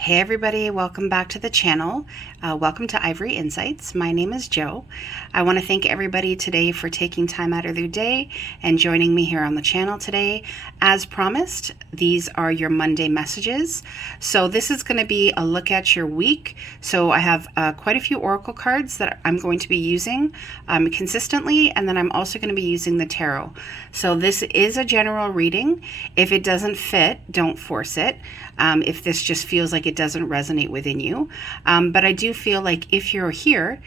Hey everybody, welcome back to the channel. Welcome to Ivory Insights. My name is Jo. I want to thank everybody today for taking time out of their day and joining me here on the channel today. As promised, these are your Monday messages. So this is going to be a look at your week. So I have quite a few oracle cards that I'm going to be using consistently, and then I'm also going to be using the tarot. So this is a general reading. If it doesn't fit, don't force it. If this just feels like it doesn't resonate within you. But I do feel like if you're here,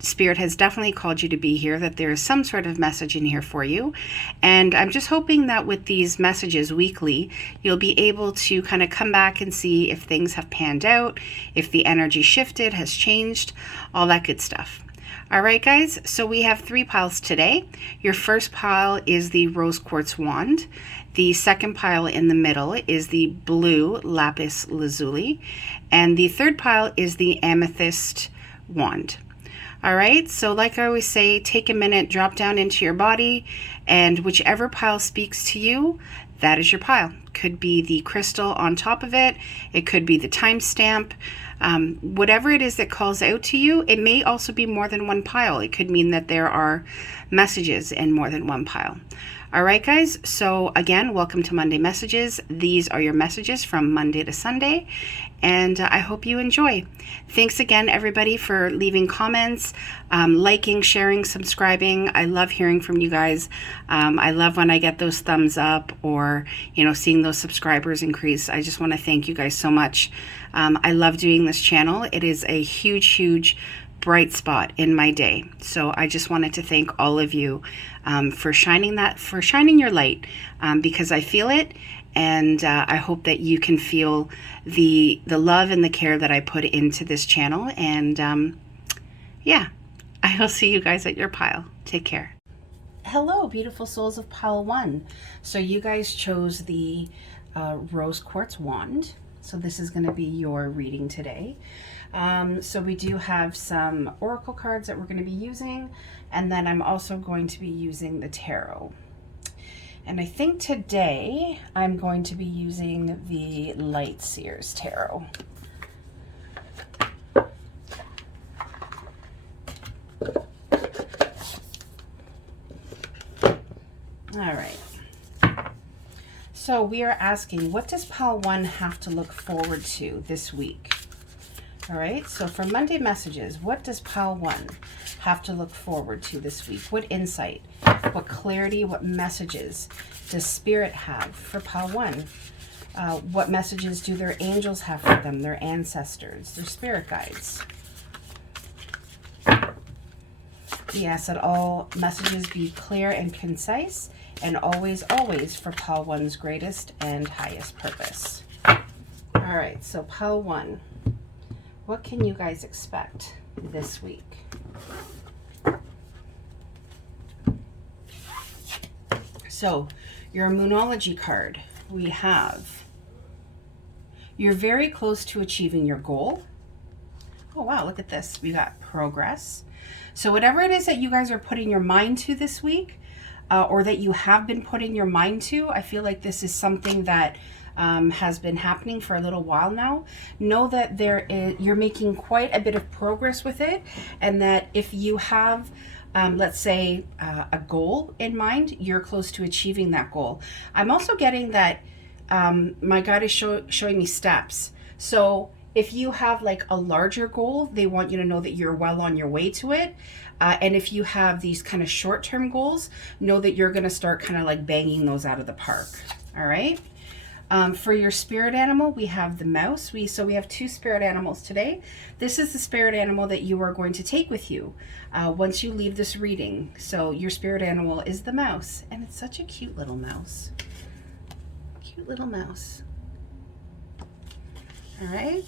Spirit has definitely called you to be here, that there is some sort of message in here for you. And I'm just hoping that with these messages weekly, you'll be able to kind of come back and see if things have panned out, if the energy shifted, has changed, all that good stuff. All right, guys, so we have 3 piles today. Your first pile is the rose quartz wand. The second pile in the middle is the blue lapis lazuli. And the third pile is the amethyst wand. All right, so like I always say, take a minute, drop down into your body, and whichever pile speaks to you, that is your pile. Could be the crystal on top of it. It could be the timestamp. Whatever it is that calls out to you, it may also be more than one pile. It could mean that there are messages in more than one pile. All right, guys. So again, welcome to Monday Messages. These are your messages from Monday to Sunday, and I hope you enjoy. Thanks again, everybody, for leaving comments, liking, sharing, subscribing. I love hearing from you guys. I love when I get those thumbs up or, seeing those subscribers increase. I just want to thank you guys so much. I love doing this channel. It is a huge, huge bright spot in my day. So I just wanted to thank all of you for shining your light, because I feel it, and I hope that you can feel the love and the care that I put into this channel. And yeah, I will see you guys at your pile. Take care. Hello, beautiful souls of pile 1. So you guys chose the rose quartz wand. So this is going to be your reading today. So we do have some oracle cards that we're going to be using, and then I'm also going to be using the tarot. And I think today I'm going to be using the Light Seers Tarot. All right. So we are asking, what does pile 1 have to look forward to this week? All right, so for Monday messages, what does pile 1 have to look forward to this week? What insight, what clarity, what messages does Spirit have for pile 1? What messages do their angels have for them, their ancestors, their spirit guides? We ask that all messages be clear and concise, and always, always for pile 1's greatest and highest purpose. All right, so pile 1. What can you guys expect this week? So, your Moonology card, we have, you're very close to achieving your goal. Oh wow, look at this. We got progress. So whatever it is that you guys are putting your mind to this week, or that you have been putting your mind to, I feel like this is something that has been happening for a little while now. Know that you're making quite a bit of progress with it, and that if you have, let's say, a goal in mind, you're close to achieving that goal. I'm also getting that my guide is showing me steps. So if you have like a larger goal, they want you to know that you're well on your way to it. And if you have these kind of short-term goals, know that you're going to start kind of like banging those out of the park. All right. For your spirit animal, we have the mouse. So we have 2 spirit animals today. This is the spirit animal that you are going to take with you once you leave this reading. So your spirit animal is the mouse, and it's such a cute little mouse. Cute little mouse. All right.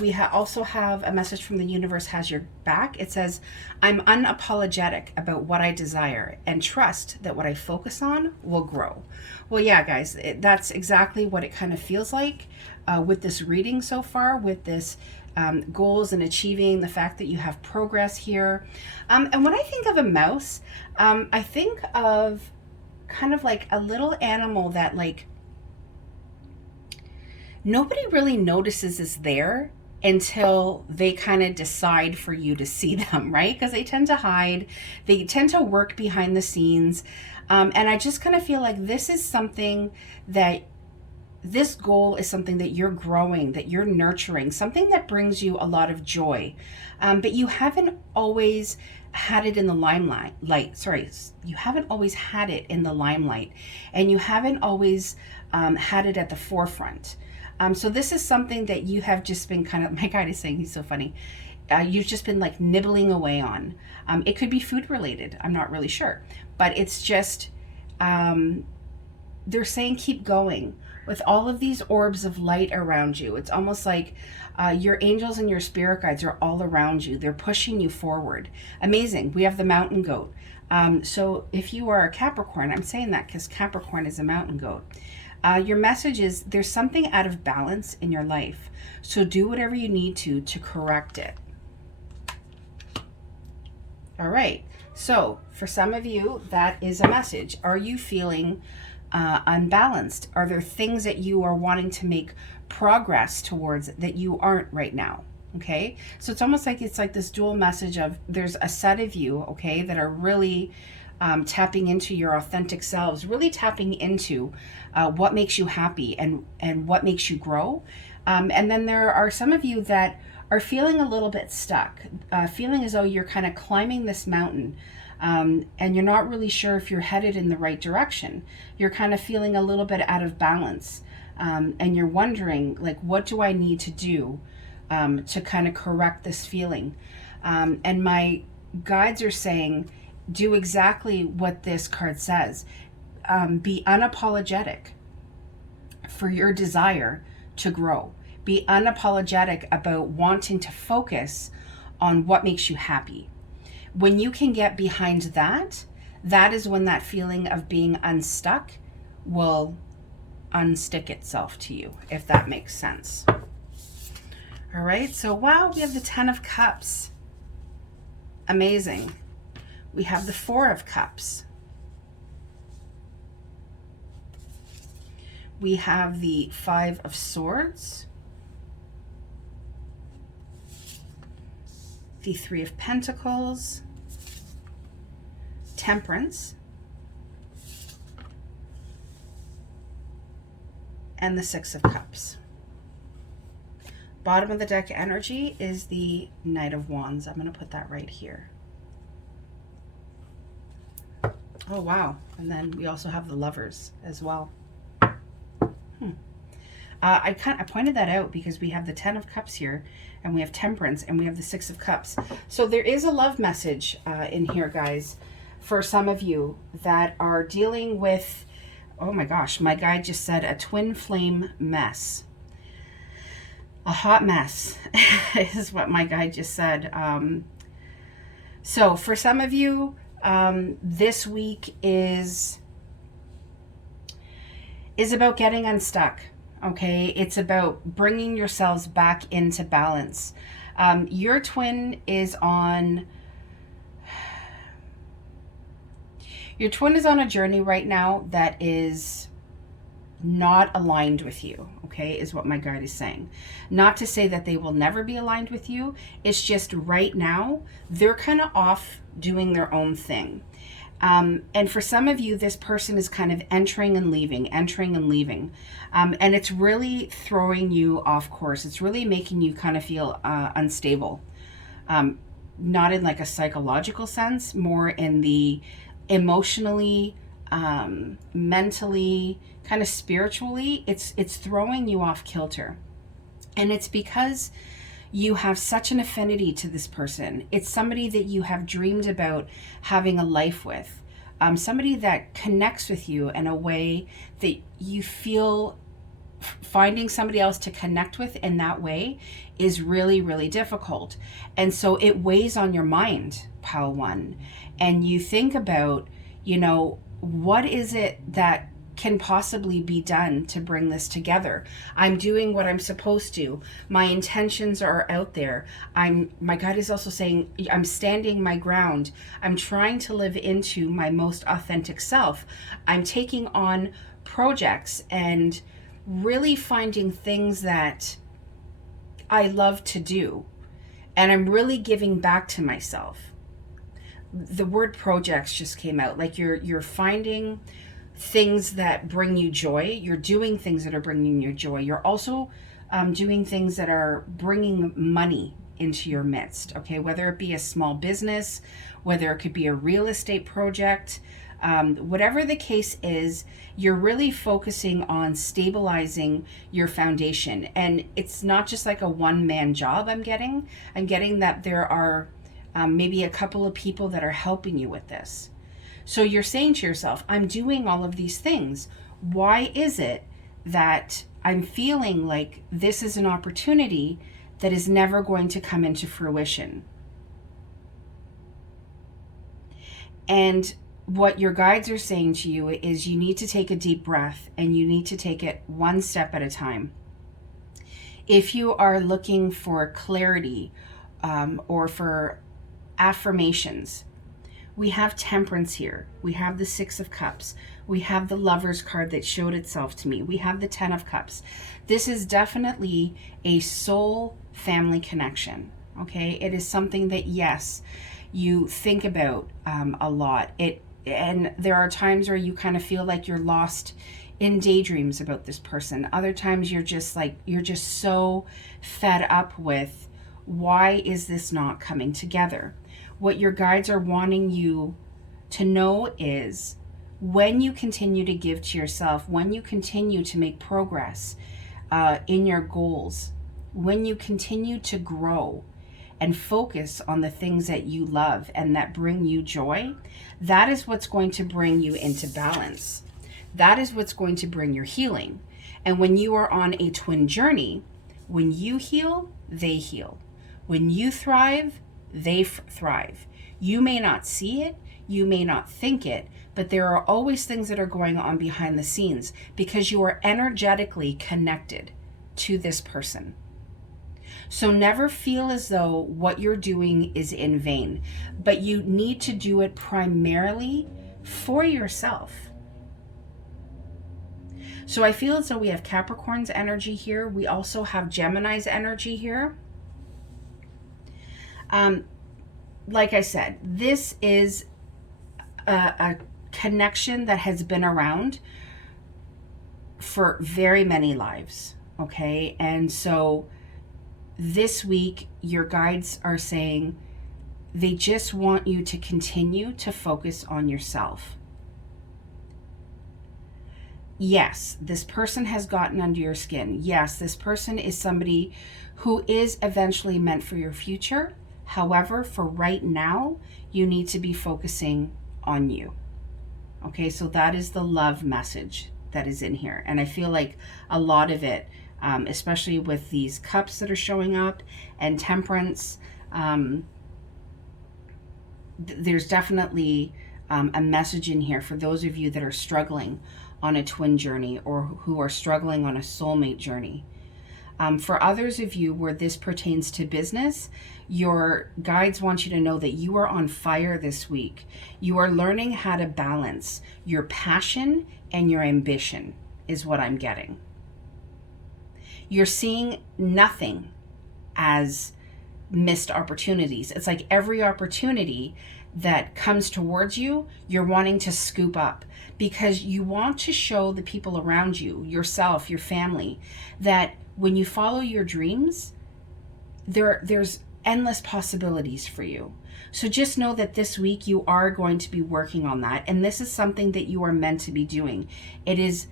We also have a message from the universe has your back. It says, I'm unapologetic about what I desire and trust that what I focus on will grow. Well, yeah, guys, that's exactly what it kind of feels like with this reading so far, with this goals and achieving, the fact that you have progress here. And when I think of a mouse, I think of kind of like a little animal that like nobody really notices is there until they kind of decide for you to see them, right? Because they tend to hide, they tend to work behind the scenes. And I just kind of feel like this is something that this goal is something that you're growing, that you're nurturing, something that brings you a lot of joy. But you haven't always had it in the limelight. Sorry, you haven't always had it in the limelight, and you haven't always had it at the forefront. So this is something that you have just been kind of, my guide is saying, he's so funny. You've just been like nibbling away on. It could be food related. I'm not really sure, but it's just, they're saying keep going with all of these orbs of light around you. It's almost like your angels and your spirit guides are all around you. They're pushing you forward. Amazing. We have the mountain goat. So if you are a Capricorn, I'm saying that because Capricorn is a mountain goat. Your message is there's something out of balance in your life. So do whatever you need to correct it. All right. So for some of you, that is a message. Are you feeling unbalanced? Are there things that you are wanting to make progress towards that you aren't right now? Okay. So it's almost like it's like this dual message of there's a set of you, okay, that are really tapping into your authentic selves, really tapping into what makes you happy and what makes you grow. And then there are some of you that are feeling a little bit stuck, feeling as though you're kind of climbing this mountain, and you're not really sure if you're headed in the right direction. You're kind of feeling a little bit out of balance, and you're wondering, like, what do I need to do to kind of correct this feeling? And my guides are saying, do exactly what this card says. Be unapologetic for your desire to grow. Be unapologetic about wanting to focus on what makes you happy. When you can get behind that, that is when that feeling of being unstuck will unstick itself to you, if that makes sense. All right, so wow, we have the 10 of Cups. Amazing. We have the 4 of Cups. We have the 5 of Swords. The 3 of Pentacles. Temperance. And the 6 of Cups. Bottom of the deck energy is the Knight of Wands. I'm going to put that right here. Oh, wow. And then we also have the Lovers as well. I pointed that out because we have the 10 of Cups here, and we have Temperance, and we have the 6 of Cups. So there is a love message in here, guys, for some of you that are dealing with, oh my gosh, my guide just said a twin flame mess. A hot mess is what my guide just said. So for some of you, this week is about getting unstuck. Okay, it's about bringing yourselves back into balance. Your twin is on a journey right now that is not aligned with you, okay, is what my guide is saying. Not to say that they will never be aligned with you. It's just right now, they're kind of off doing their own thing. And for some of you, this person is kind of entering and leaving. And it's really throwing you off course. It's really making you kind of feel unstable. Not in like a psychological sense, more in the emotionally, mentally, kind of spiritually. It's throwing you off kilter. And it's because you have such an affinity to this person. It's somebody that you have dreamed about having a life with. Somebody that connects with you in a way that you feel finding somebody else to connect with in that way is really, really difficult. And so it weighs on your mind, Pile 1. And you think about, what is it that can possibly be done to bring this together? I'm doing what I'm supposed to. My intentions are out there. My guide is also saying I'm standing my ground. I'm trying to live into my most authentic self. I'm taking on projects and really finding things that I love to do, and I'm really giving back to myself. The word projects just came out. Like you're finding things that bring you joy. You're doing things that are bringing you joy. You're also doing things that are bringing money into your midst. Okay, whether it be a small business, whether it could be a real estate project, whatever the case is, you're really focusing on stabilizing your foundation. And it's not just like a one-man job. I'm getting that there are maybe a couple of people that are helping you with this. So you're saying to yourself, I'm doing all of these things. Why is it that I'm feeling like this is an opportunity that is never going to come into fruition? And what your guides are saying to you is you need to take a deep breath, and you need to take it one step at a time. If you are looking for clarity or for affirmations, we have Temperance here. We have the Six of Cups. We have the Lover's card that showed itself to me. We have the Ten of Cups. This is definitely a soul family connection. Okay, it is something that, yes, you think about a lot. And there are times where you kind of feel like you're lost in daydreams about this person. Other times you're just so fed up with, why is this not coming together? What your guides are wanting you to know is, when you continue to give to yourself, when you continue to make progress in your goals, when you continue to grow and focus on the things that you love and that bring you joy, that is what's going to bring you into balance. That is what's going to bring your healing. And when you are on a twin journey, when you heal, they heal. When you thrive, they thrive. You may not see it, you may not think it, but there are always things that are going on behind the scenes because you are energetically connected to this person. So never feel as though what you're doing is in vain, but you need to do it primarily for yourself. So I feel as though we have Capricorn's energy here. We also have Gemini's energy here. Like I said, this is a connection that has been around for very many lives. Okay, and so this week, your guides are saying they just want you to continue to focus on yourself. Yes, this person has gotten under your skin. Yes, this person is somebody who is eventually meant for your future. However, for right now, you need to be focusing on you. Okay, so that is the love message that is in here. And I feel like a lot of it, especially with these cups that are showing up and Temperance, there's definitely a message in here for those of you that are struggling on a twin journey or who are struggling on a soulmate journey. For others of you where this pertains to business, your guides want you to know that you are on fire this week. You are learning how to balance your passion and your ambition, is what I'm getting. You're seeing nothing as missed opportunities. It's like every opportunity that comes towards you, you're wanting to scoop up because you want to show the people around you, yourself, your family, that when you follow your dreams, there's endless possibilities for you. So just know that this week you are going to be working on that. And this is something that you are meant to be doing. It is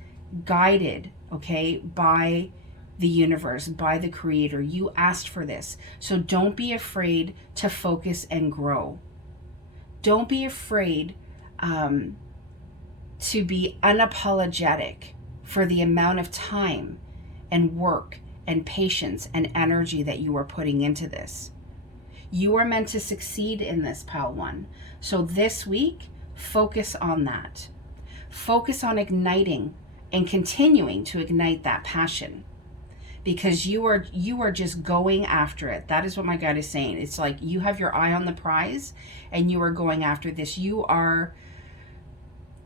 guided, okay, by the universe, by the creator. You asked for this. So don't be afraid to focus and grow. Don't be afraid to be unapologetic for the amount of time and work and patience and energy that you are putting into this. You are meant to succeed in this, Pile 1. So this week, focus on that. Focus on igniting and continuing to ignite that passion, because you are just going after it. That is what my guide is saying. It's like you have your eye on the prize and you are going after this. You are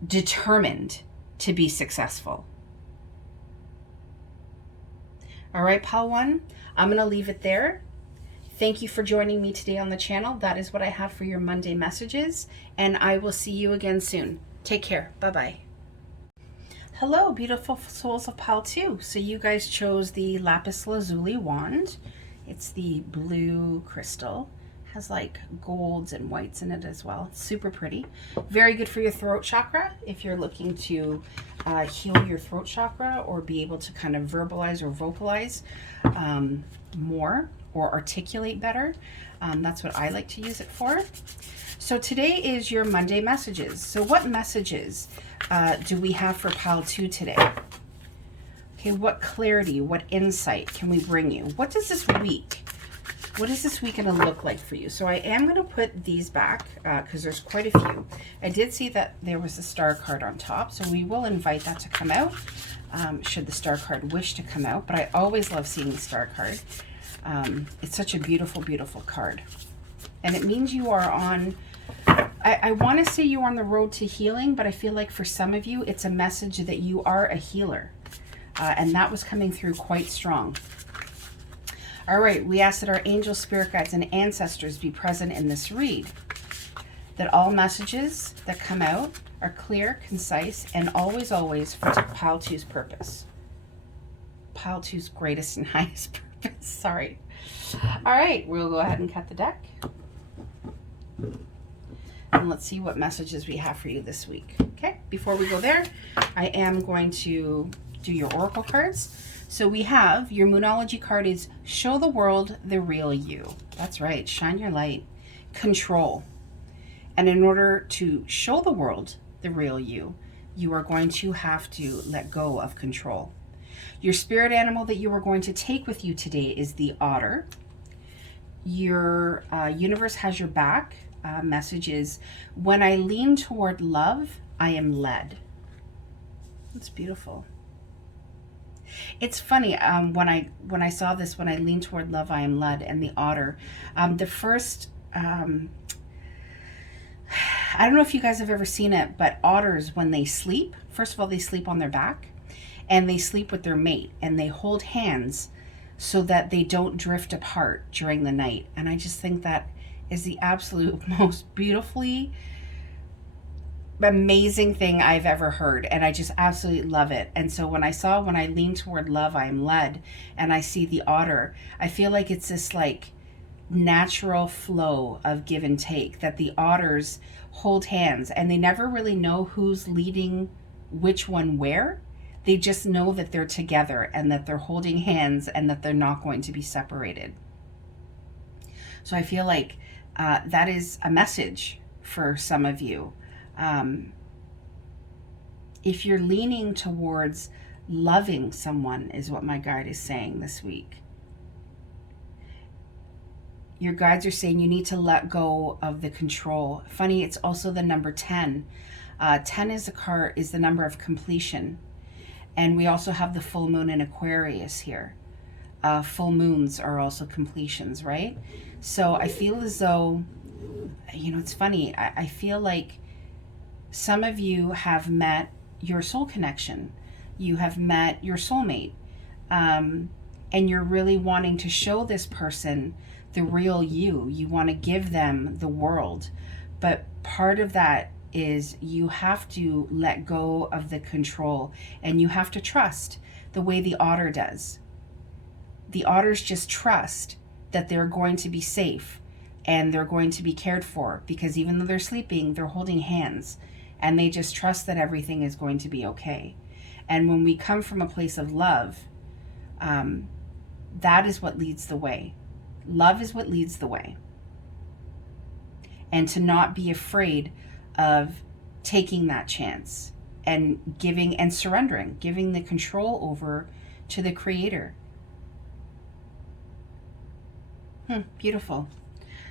determined to be successful. All right, Pal One, I'm going to leave it there. Thank you for joining me today on the channel. That is what I have for your Monday messages, and I will see you again soon. Take care. Bye-bye. Hello, beautiful souls of Pal 2. So you guys chose the Lapis Lazuli wand. It's the blue crystal. Has like golds and whites in it as well. Super pretty. Very good for your throat chakra if you're looking to heal your throat chakra or be able to kind of verbalize or vocalize more or articulate better. That's what I like to use it for. So today is your Monday messages. So what messages do we have for Pal 2 today? Okay, what clarity, what insight can we bring you? What is this week going to look like for you? So I am going to put these back because there's quite a few. I did see that there was a star card on top, so we will invite that to come out should the star card wish to come out. But I always love seeing the star card. It's such a beautiful, beautiful card. And it means you are on, I want to say you are on the road to healing, but I feel like for some of you, it's a message that you are a healer. And that was coming through quite strong. All right, we ask that our angels, spirit guides, and ancestors be present in this read. That all messages that come out are clear, concise, and always, always for Pal 2's purpose. Pal 2's greatest and highest purpose. Sorry. All right, we'll go ahead and cut the deck. And let's see what messages we have for you this week. Okay, before we go there, I am going to do your oracle cards. So we have your Moonology card is show the world the real you. That's right, shine your light. Control. And in order to show the world the real you, you are going to have to let go of control. Your spirit animal that you are going to take with you today is the otter. Your universe has your back. Message is, when I lean toward love, I am led. That's beautiful. It's funny, when I saw this, when I lean toward love, I am led, and the otter, the first, I don't know if you guys have ever seen it, but otters, when they sleep, first of all, they sleep on their back, and they sleep with their mate, and they hold hands so that they don't drift apart during the night. And I just think that is the absolute most beautifully amazing thing I've ever heard, and I just absolutely love it. And so when I lean toward love, I am led, and I see the otter, I feel like it's this like natural flow of give and take, that the otters hold hands and they never really know who's leading which one where. They just know that they're together and that they're holding hands and that they're not going to be separated. So I feel like that is a message for some of you. If you're leaning towards loving someone, is what my guide is saying this week. Your guides are saying you need to let go of the control. Funny, it's also the number 10. 10 is the number of completion. And we also have the full moon in Aquarius here. Full moons are also completions, right? So I feel as though, it's funny. I feel like some of you have met your soul connection. You have met your soulmate. And you're really wanting to show this person the real you. You want to give them the world. But part of that is you have to let go of the control, and you have to trust the way the otter does. The otters just trust that they're going to be safe and they're going to be cared for, because even though they're sleeping, they're holding hands, and they just trust that everything is going to be okay. And when we come from a place of love, that is what leads the way. Love is what leads the way. And to not be afraid of taking that chance and giving and surrendering, giving the control over to the Creator. Beautiful.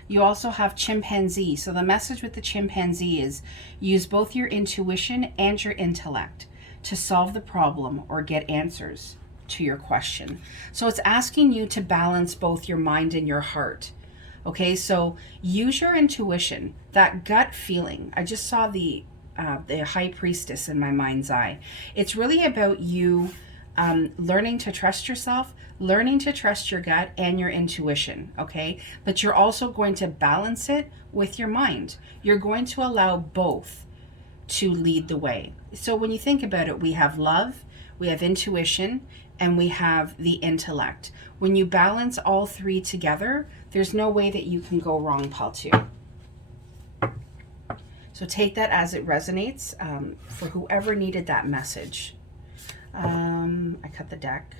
You also have chimpanzee. So the message with the chimpanzee is use both your intuition and your intellect to solve the problem or get answers to your question. So it's asking you to balance both your mind and your heart. Okay, so use your intuition, that gut feeling. I just saw the high priestess in my mind's eye. It's really about you learning to trust yourself, learning to trust your gut and your intuition, okay? But you're also going to balance it with your mind. You're going to allow both to lead the way. So when you think about it, we have love, we have intuition, and we have the intellect. When you balance all three together, there's no way that you can go wrong, pal, too. So take that as it resonates for whoever needed that message. I cut the deck.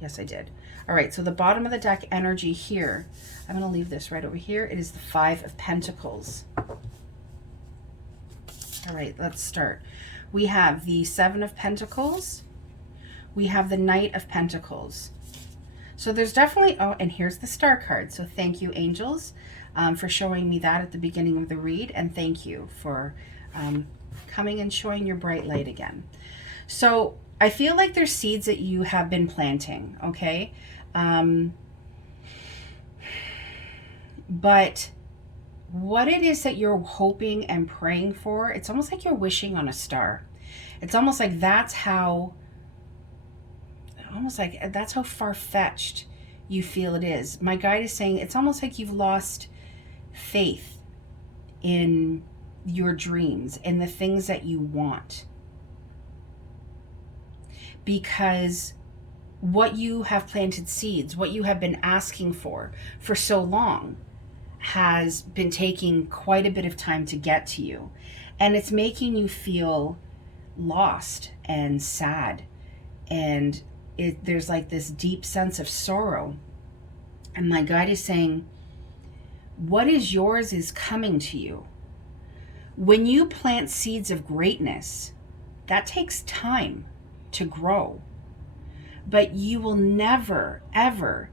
Yes, I did. All right, so the bottom of the deck energy here, I'm going to leave this right over here. It is the Five of Pentacles. All right, let's start. We have the Seven of Pentacles. We have the Knight of Pentacles. So there's definitely, oh, and here's the Star card. So thank you, angels, for showing me that at the beginning of the read. And thank you for coming and showing your bright light again. So I feel like there's seeds that you have been planting, okay? But what it is that you're hoping and praying for, it's almost like you're wishing on a star. It's almost like that's how far-fetched you feel it is. My guide is saying it's almost like you've lost faith in your dreams and the things that you want. Because what you have planted seeds, what you have been asking for so long, has been taking quite a bit of time to get to you. And it's making you feel lost and sad. And there's like this deep sense of sorrow. And my guide is saying, what is yours is coming to you. When you plant seeds of greatness, that takes time to grow. But you will never, ever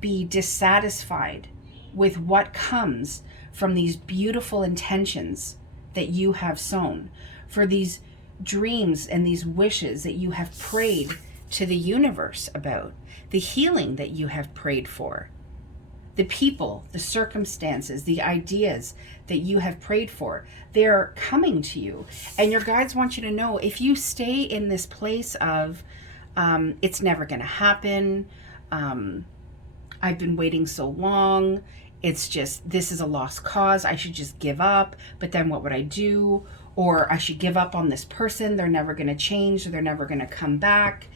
be dissatisfied with what comes from these beautiful intentions that you have sown, for these dreams and these wishes that you have prayed to the universe about, the healing that you have prayed for, the people, the circumstances, the ideas that you have prayed for. They're coming to you. And your guides want you to know, if you stay in this place of it's never going to happen, I've been waiting so long, it's just, this is a lost cause, I should just give up, but then what would I do? Or I should give up on this person, they're never going to change, or they're never going to come back.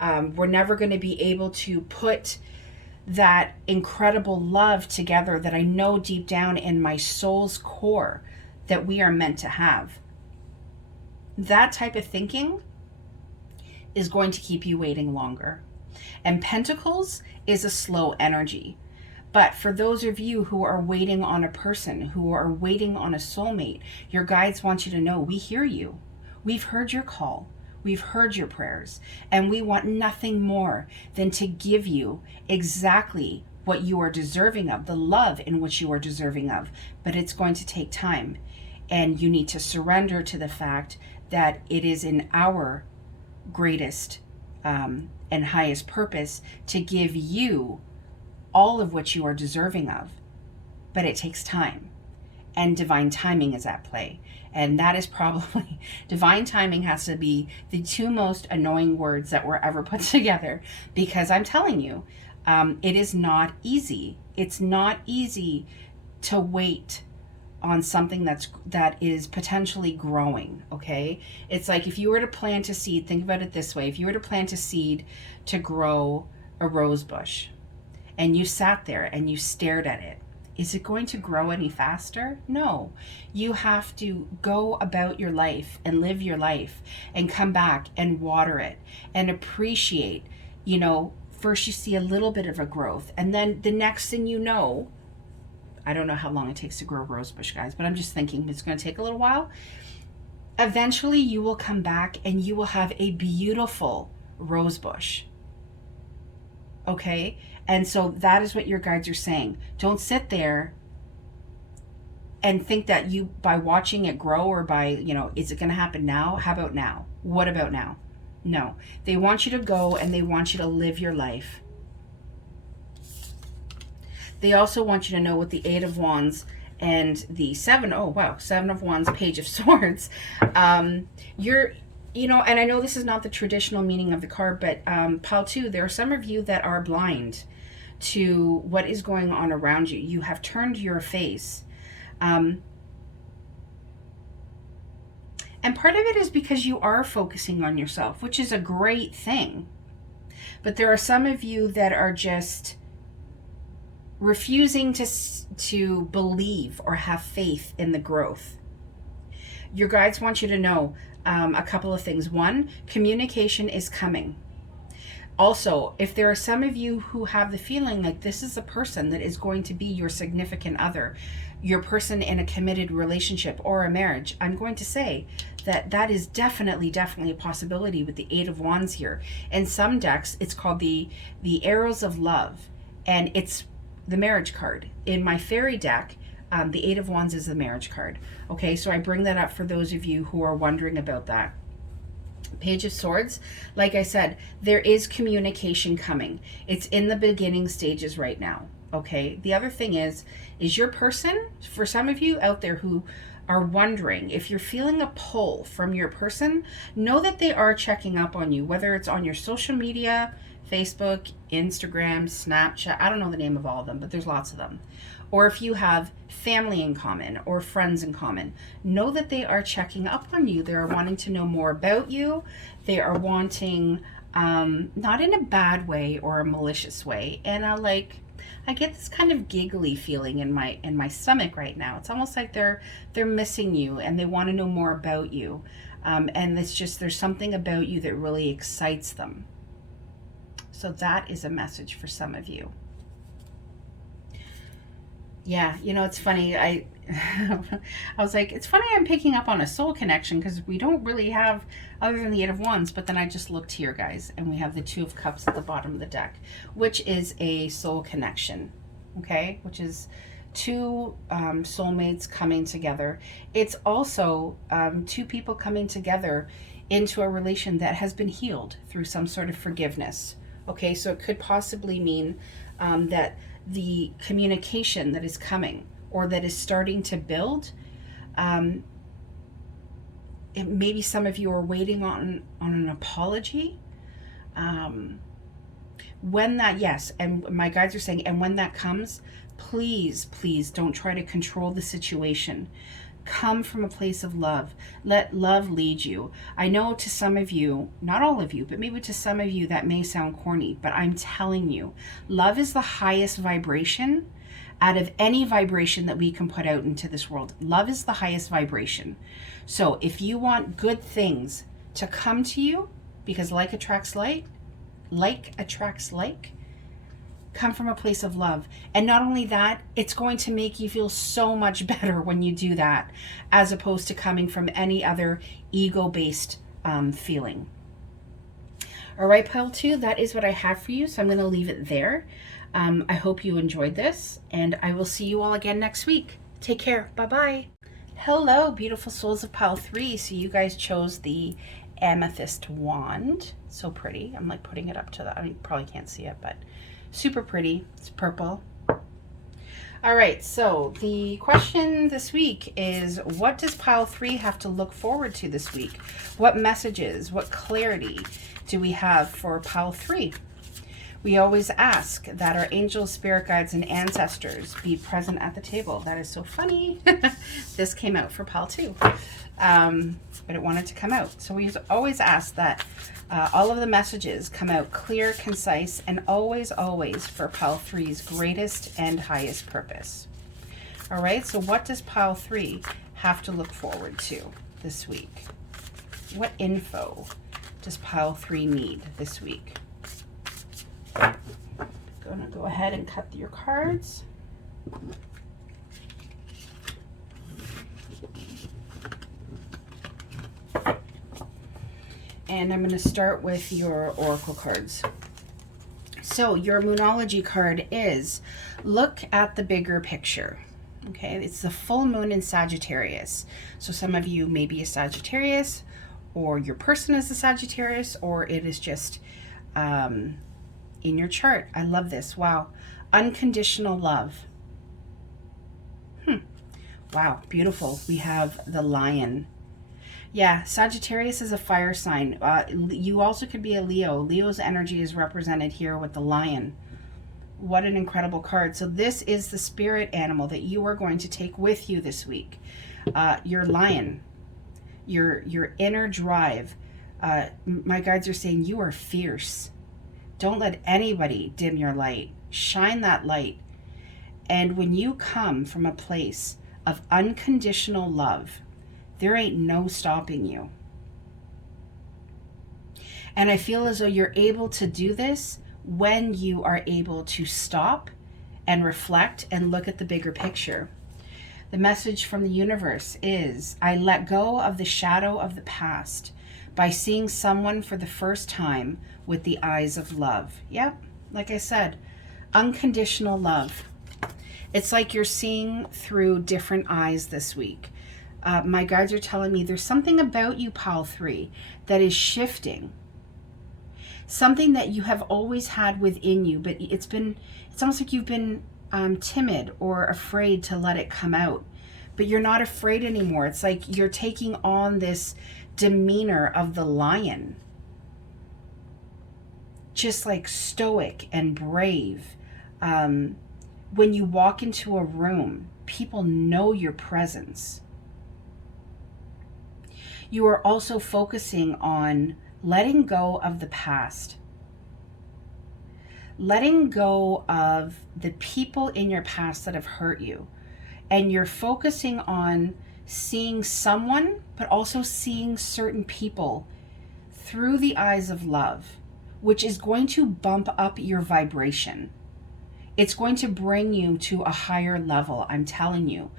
We're never going to be able to put that incredible love together that I know deep down in my soul's core that we are meant to have. That type of thinking is going to keep you waiting longer. And Pentacles is a slow energy. But for those of you who are waiting on a person, who are waiting on a soulmate, your guides want you to know, we hear you. We've heard your call. We've heard your prayers. And we want nothing more than to give you exactly what you are deserving of, the love in which you are deserving of. But it's going to take time. And you need to surrender to the fact that it is in our greatest and highest purpose to give you all of what you are deserving of. But it takes time. And divine timing is at play. And that is probably, divine timing has to be the two most annoying words that were ever put together. Because I'm telling you, it is not easy. It's not easy to wait on something that is potentially growing, okay? It's like if you were to plant a seed, think about it this way. If you were to plant a seed to grow a rose bush, and you sat there and you stared at it, is it going to grow any faster? No. You have to go about your life and live your life and come back and water it and appreciate, you know, first you see a little bit of a growth, and then the next thing you know, I don't know how long it takes to grow a rose bush, guys, but I'm just thinking it's going to take a little while. Eventually you will come back and you will have a beautiful rose bush. Okay? And so that is what your guides are saying. Don't sit there and think that you, by watching it grow or by, you know, is it going to happen now? How about now? What about now? No. They want you to go and they want you to live your life. They also want you to know with the Eight of Wands and the Seven of Wands, Page of Swords, you know, and I know this is not the traditional meaning of the card, but pile 2, there are some of you that are blind to what is going on around you. You have turned your face. And part of it is because you are focusing on yourself, which is a great thing. But there are some of you that are just refusing to believe or have faith in the growth. Your guides want you to know a couple of things. One, communication is coming. Also, if there are some of you who have the feeling like this is a person that is going to be your significant other, your person in a committed relationship or a marriage, I'm going to say that that is definitely a possibility with the 8 of Wands here. In some decks, it's called the Arrows of Love, and it's the marriage card. In my fairy deck, the 8 of Wands is the marriage card. Okay, so I bring that up for those of you who are wondering about that. Page of Swords, like I said, there is communication coming. It's in the beginning stages right now. Okay, the other thing is your person, for some of you out there who are wondering, if you're feeling a pull from your person, know that they are checking up on you, whether it's on your social media, Facebook, Instagram, Snapchat, I don't know the name of all of them, but there's lots of them. Or if you have family in common or friends in common, know that they are checking up on you. They are wanting to know more about you. They are wanting, not in a bad way or a malicious way. And I get this kind of giggly feeling in my stomach right now. It's almost like they're missing you and they want to know more about you. And it's just, there's something about you that really excites them. So that is a message for some of you. Yeah, you know, it's funny. I was like, it's funny I'm picking up on a soul connection because we don't really have, other than the 8 of Wands, but then I just looked here, guys, and we have the 2 of Cups at the bottom of the deck, which is a soul connection, okay? Which is 2 soulmates coming together. It's also 2 people coming together into a relation that has been healed through some sort of forgiveness, okay? So it could possibly mean that the communication that is coming or that is starting to build, maybe some of you are waiting on an apology. When that, yes, and my guides are saying, and when that comes, please don't try to control the situation. Come from a place of love. Let love lead you. I know to some of you, not all of you, but maybe to some of you that may sound corny, but I'm telling you, love is the highest vibration out of any vibration that we can put out into this world. Love is the highest vibration. So if you want good things to come to you, because like attracts like attracts like, come from a place of love. And not only that, it's going to make you feel so much better when you do that, as opposed to coming from any other ego-based feeling. All right, pile 2, that is what I have for you, so I'm going to leave it there. I hope you enjoyed this, and I will see you all again next week. Take care. Bye-bye. Hello, beautiful souls of pile 3. So you guys chose the amethyst wand. So pretty. I'm like putting it up to the, I mean, you probably can't see it, but super pretty. It's purple. All right, so the question this week is, what does pile 3 have to look forward to this week? What messages, what clarity do we have for pile 3? We always ask that our angels, spirit guides, and ancestors be present at the table. That is so funny. This came out for pile 2, but it wanted to come out. So we always ask that all of the messages come out clear, concise, and always for pile 3's greatest and highest purpose. All right, so what does pile 3 have to look forward to this week? What info does pile 3 need this week? I'm going to go ahead and cut your cards. And I'm going to start with your oracle cards. So your Moonology card is, look at the bigger picture. Okay, it's the full moon in Sagittarius. So some of you may be a Sagittarius, or your person is a Sagittarius, or it is just in your chart. I love this. Wow. Unconditional love. Wow, beautiful. We have the Lion. Yeah, Sagittarius is a fire sign. You also could be a Leo. Leo's energy is represented here with the lion. What an incredible card. So this is the spirit animal that you are going to take with you this week. Your lion, your inner drive. My guides are saying you are fierce. Don't let anybody dim your light. Shine that light. And when you come from a place of unconditional love, there ain't no stopping you. And I feel as though you're able to do this when you are able to stop and reflect and look at the bigger picture. The message from the universe is, I let go of the shadow of the past by seeing someone for the first time with the eyes of love. Yep, like I said, unconditional love. It's like you're seeing through different eyes this week. My guides are telling me there's something about you, Pile 3, that is shifting. Something that you have always had within you, but it's almost like you've been timid or afraid to let it come out. But you're not afraid anymore. It's like you're taking on this demeanor of the lion. Just like stoic and brave. When you walk into a room, people know your presence. You are also focusing on letting go of the past. Letting go of the people in your past that have hurt you. And you're focusing on seeing someone, but also seeing certain people through the eyes of love, which is going to bump up your vibration. It's going to bring you to a higher level, I'm telling you.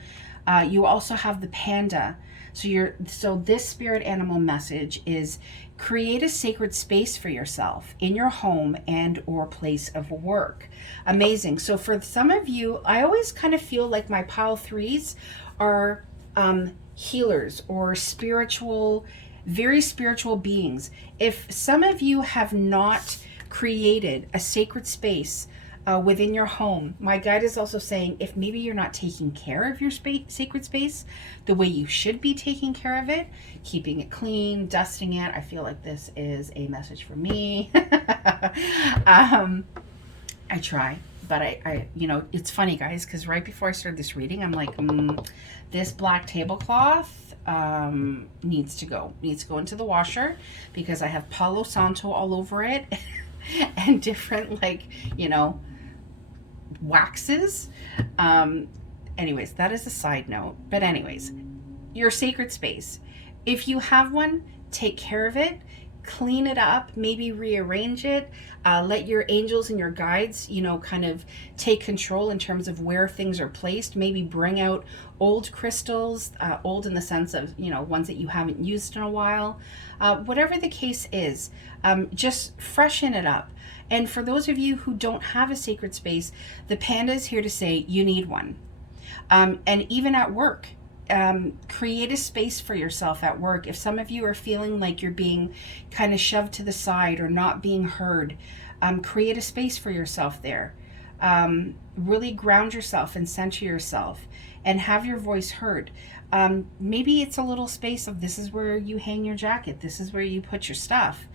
You also have the panda. So this spirit animal message is create a sacred space for yourself in your home and or place of work. Amazing. So for some of you, I always kind of feel like my Pile 3s are healers or spiritual, very spiritual beings. If some of you have not created a sacred space within your home, my guide is also saying if maybe you're not taking care of your sacred space the way you should be taking care of it, keeping it clean, dusting it. I feel like this is a message for me. I try, but I it's funny, guys, because right before I started this reading, I'm like, this black tablecloth needs to go into the washer because I have Palo Santo all over it and different waxes. Anyways, that is a side note. But anyways, your sacred space. If you have one, take care of it. Clean it up, maybe rearrange it. Let your angels and your guides, kind of take control in terms of where things are placed. Maybe bring out old crystals, old in the sense of, ones that you haven't used in a while. Whatever the case is, just freshen it up. And for those of you who don't have a sacred space, the panda is here to say you need one. And even at work, create a space for yourself at work. If some of you are feeling like you're being kind of shoved to the side or not being heard, create a space for yourself there. Really ground yourself and center yourself and have your voice heard. Maybe it's a little space of this is where you hang your jacket, this is where you put your stuff,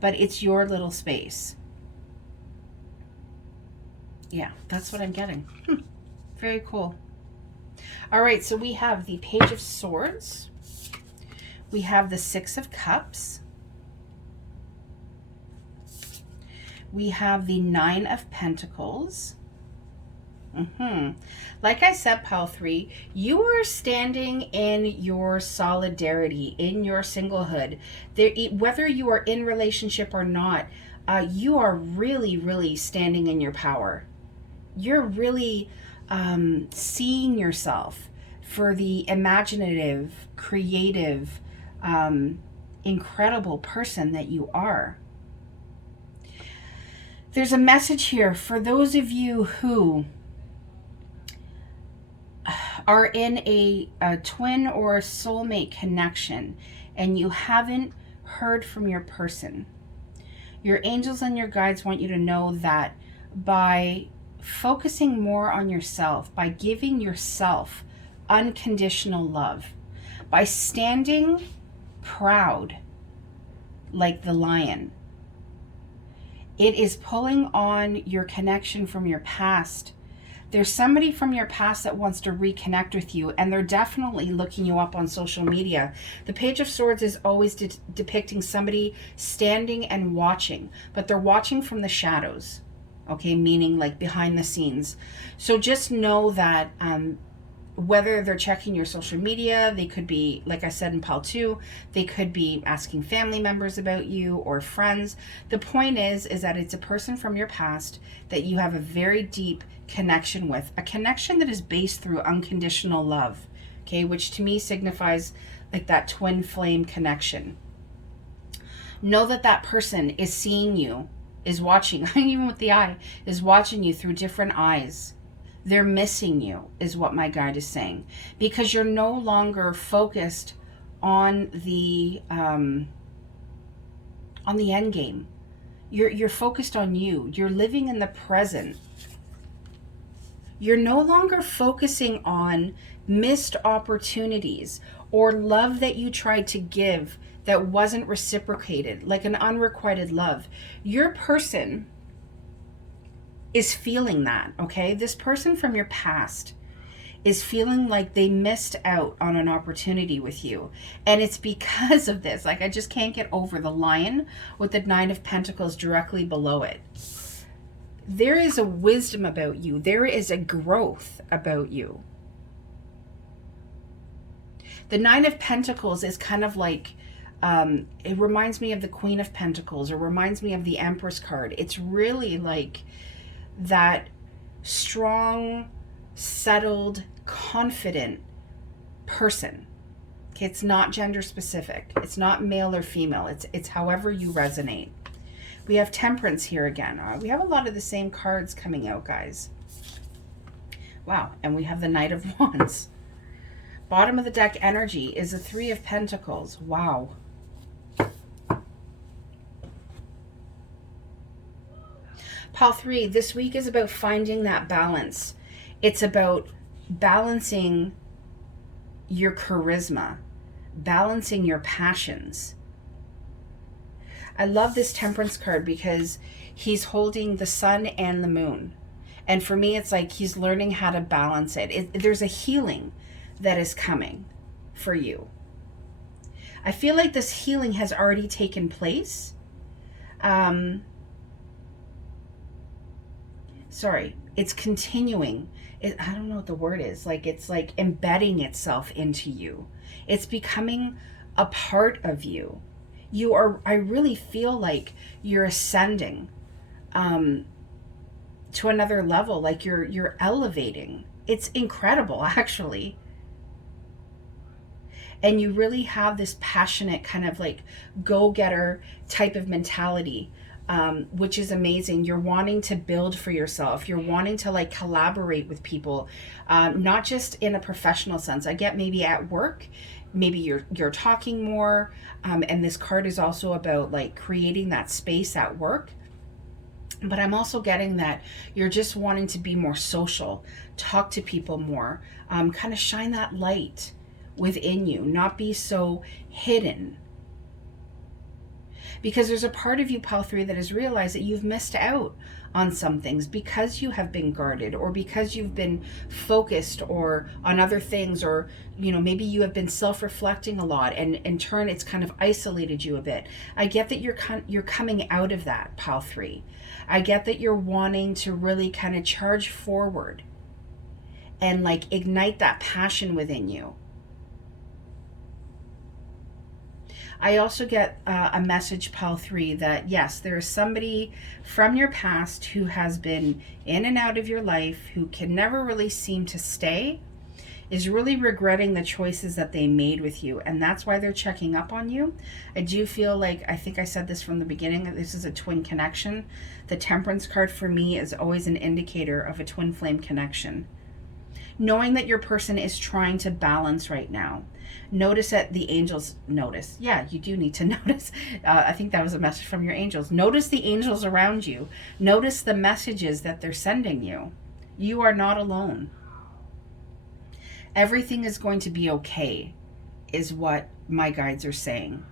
but it's your little space. Yeah, that's what I'm getting. Very cool. All right, so we have the Page of Swords. We have the Six of Cups. We have the Nine of Pentacles. Like I said, Pile 3, you are standing in your solidarity, in your singlehood. Whether you are in relationship or not, you are really, really standing in your power. You're really seeing yourself for the imaginative, creative, incredible person that you are. There's a message here for those of you who are in a twin or a soulmate connection and you haven't heard from your person. Your angels and your guides want you to know that by focusing more on yourself, by giving yourself unconditional love, by standing proud, like the lion. It is pulling on your connection from your past. There's somebody from your past that wants to reconnect with you, and they're definitely looking you up on social media. The Page of Swords is always depicting somebody standing and watching, but they're watching from the shadows, okay, meaning like behind the scenes. So just know that whether they're checking your social media, they could be, like I said in Pile 2, they could be asking family members about you or friends. The point is that it's a person from your past that you have a very deep connection with, a connection that is based through unconditional love, okay, which to me signifies like that twin flame connection. Know that that person is seeing you, is watching, even with the eye, is watching you through different eyes. They're missing you, is what my guide is saying, because you're no longer focused on the end game. You're focused on you. You're living in the present. You're no longer focusing on missed opportunities or love that you tried to give that wasn't reciprocated, like an unrequited love. Your person is feeling that, okay? This person from your past is feeling like they missed out on an opportunity with you. And it's because of this. Like, I just can't get over the lion with the Nine of Pentacles directly below it. There is a wisdom about you. There is a growth about you. The Nine of Pentacles is kind of like, it reminds me of the Queen of Pentacles, or reminds me of the Empress card. It's really like that strong, settled, confident person. Okay, it's not gender specific. It's not male or female. It's however you resonate. We have Temperance here again. We have a lot of the same cards coming out, guys. Wow, and we have the Knight of Wands. Bottom of the deck energy is the Three of Pentacles. Wow. Pile 3, this week is about finding that balance. It's about balancing your charisma, balancing your passions. I love this Temperance card because he's holding the sun and the moon. And for me, it's like he's learning how to balance it. There's a healing that is coming for you. I feel like this healing has already taken place. Sorry, it's continuing. I don't know what the word is. Like, it's like embedding itself into you. It's becoming a part of you. I really feel like you're ascending to another level. Like you're elevating. It's incredible, actually. And you really have this passionate kind of like go-getter type of mentality, which is amazing. You're wanting to build for yourself. You're wanting to like collaborate with people, not just in a professional sense. I get maybe at work, maybe you're talking more, and this card is also about like creating that space at work. But I'm also getting that you're just wanting to be more social, talk to people more, kind of shine that light within you, not be so hidden. Because there's a part of you, Pile 3, that has realized that you've missed out on some things because you have been guarded, or because you've been focused or on other things, or maybe you have been self-reflecting a lot, and in turn it's kind of isolated you a bit. I get that you're coming out of that, Pile 3. I get that you're wanting to really kind of charge forward and like ignite that passion within you. I also get a message, Pile 3, that yes, there is somebody from your past who has been in and out of your life, who can never really seem to stay, is really regretting the choices that they made with you. And that's why they're checking up on you. I do feel like, I think I said this from the beginning, this is a twin connection. The Temperance card for me is always an indicator of a twin flame connection. Knowing that your person is trying to balance right now. Notice that the angels notice. Yeah, you do need to notice. I think that was a message from your angels. Notice the angels around you. Notice the messages that they're sending you. You are not alone. Everything is going to be okay. is what my guides are saying.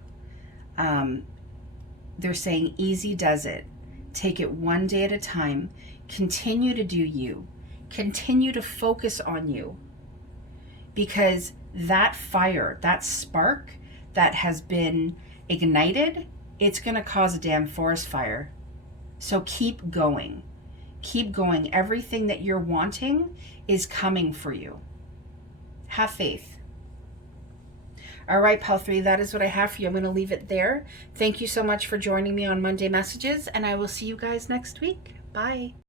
They're saying easy does it. Take it one day at a time. Continue to do you. Continue to focus on you. Because that fire, that spark that has been ignited, it's going to cause a damn forest fire. So keep going. Keep going. Everything that you're wanting is coming for you. Have faith. All right, Pal 3, that is what I have for you. I'm going to leave it there. Thank you so much for joining me on Monday Messages, and I will see you guys next week. Bye.